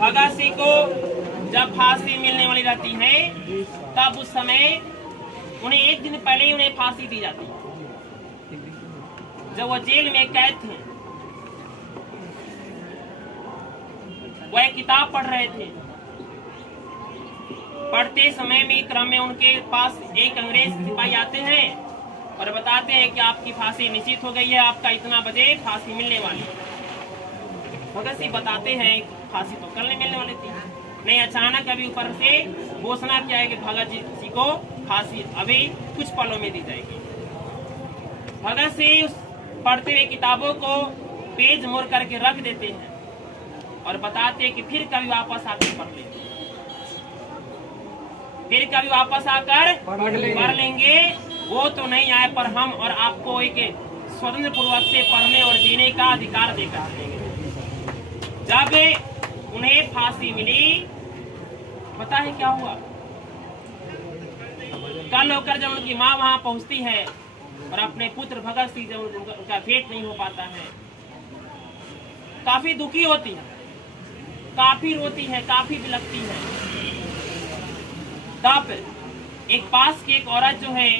भगत सिंह को जब फांसी मिलने वाली रहती है तब उस समय उन्हें एक दिन पहले ही उन्हें फांसी दी जाती है। जब वह जेल में कैद थे, वह किताब पढ़ रहे थे। पढ़ते समय में क्रम में उनके पास एक अंग्रेज सिपाही आते हैं और बताते हैं कि आपकी फांसी निश्चित हो गई है, आपका इतना बजे फांसी मिलने वाली है। भगत सिंह बताते हैं फांसी तो कल नहीं मिलने वाली थी। नहीं, अचानक अभी ऊपर से घोषणा किया है कि भगत सिंह को फांसी अभी कुछ पलों में दी जाएगी। भगत सिंह उस पढ़ते हुए किताबों को पेज मोड़ करके रख देते हैं और बताते हैं कि फिर कभी वापस आकर पढ़ लेंगे, फिर कभी वापस आकर पढ़ लेंगे। वो तो नहीं आए पर हम और आपको एक स्वतंत्र पूर्वक से पढ़ने और जीने का अधिकार देकर देंगे। जब उन्हें फांसी मिली, पता है क्या हुआ? कल होकर जब उनकी माँ वहां पहुंचती है और अपने पुत्र भगत सिंह जब उनका भेंट नहीं हो पाता है, काफी दुखी होती है, काफी रोती है, काफी बिलखती है। तब एक पास की एक औरत जो है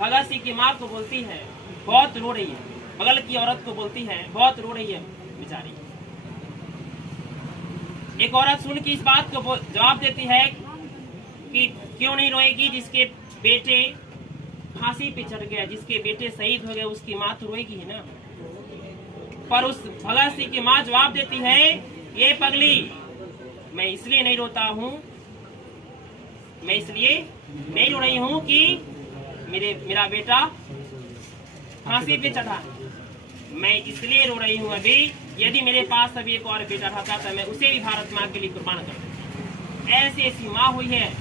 भगत सिंह की माँ को बोलती है, बहुत रो रही है। बगल की औरत को बोलती है, बहुत रो रही है बेचारी। एक औरत सुन के इस बात को जवाब देती है कि क्यों नहीं रोएगी, जिसके बेटे फांसी पे चढ़ गया, जिसके बेटे शहीद हो गए, उसकी माँ तो रोएगी ही ना। पर उस भगत सिंह की माँ जवाब देती है, ये पगली, मैं इसलिए नहीं रोता हूँ, मैं इसलिए नहीं रो रही हूँ कि मेरा बेटा फांसी पे चढ़ा। मैं इसलिए रो रही हूँ अभी, यदि मेरे पास अभी एक और बेटा रहता तो मैं उसे भी भारत माँ के लिए कुर्बान करता। ऐसी ऐसी माँ हुई है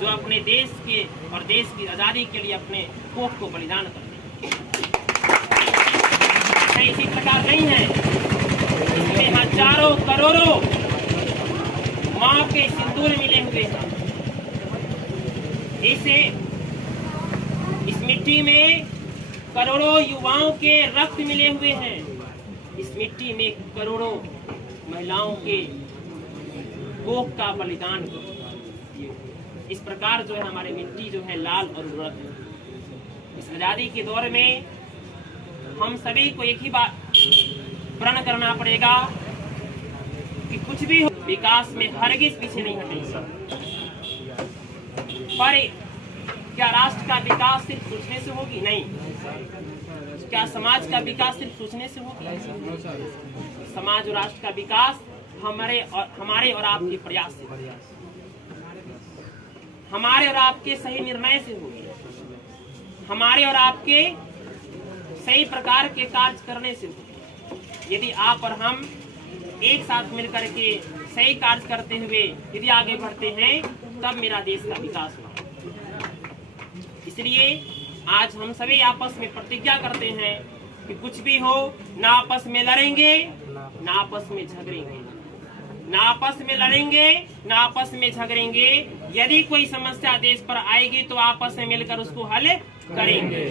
जो अपने देश के और देश की आजादी के लिए अपने कोख को बलिदान करती है। इसी प्रकार नहीं है, इसमें हजारों करोड़ों माँ के सिंदूर मिले हुए हैं। इस मिट्टी में करोड़ों युवाओं के रक्त मिले हुए हैं। इस मिट्टी में करोड़ों महिलाओं के कोख का बलिदान। इस प्रकार जो है हमारी मिट्टी जो है लाल और उर्वरक है। इस आजादी के दौर में हम सभी को एक ही बात प्रण करना पड़ेगा कि कुछ भी हो, विकास में हरगिज पीछे नहीं हटेंगे। पर क्या राष्ट्र का विकास सिर्फ सोचने से होगी? नहीं। क्या समाज का विकास सिर्फ सोचने से होगी? समाज और राष्ट्र का विकास हमारे और आपके प्रयास से, हमारे और आपके सही निर्णय से होगी, हमारे और आपके सही प्रकार के कार्य करने से होगी। यदि आप और हम एक साथ मिलकर के सही कार्य करते हुए यदि आगे बढ़ते हैं, तब मेरा देश का विकास होगा। इसलिए आज हम सभी आपस में प्रतिज्ञा करते हैं कि कुछ भी हो, ना आपस में लड़ेंगे, ना आपस में झगड़ेंगे, ना आपस में लड़ेंगे, ना आपस में झगड़ेंगे। यदि कोई समस्या देश पर आएगी तो आपस में मिलकर उसको हल करेंगे।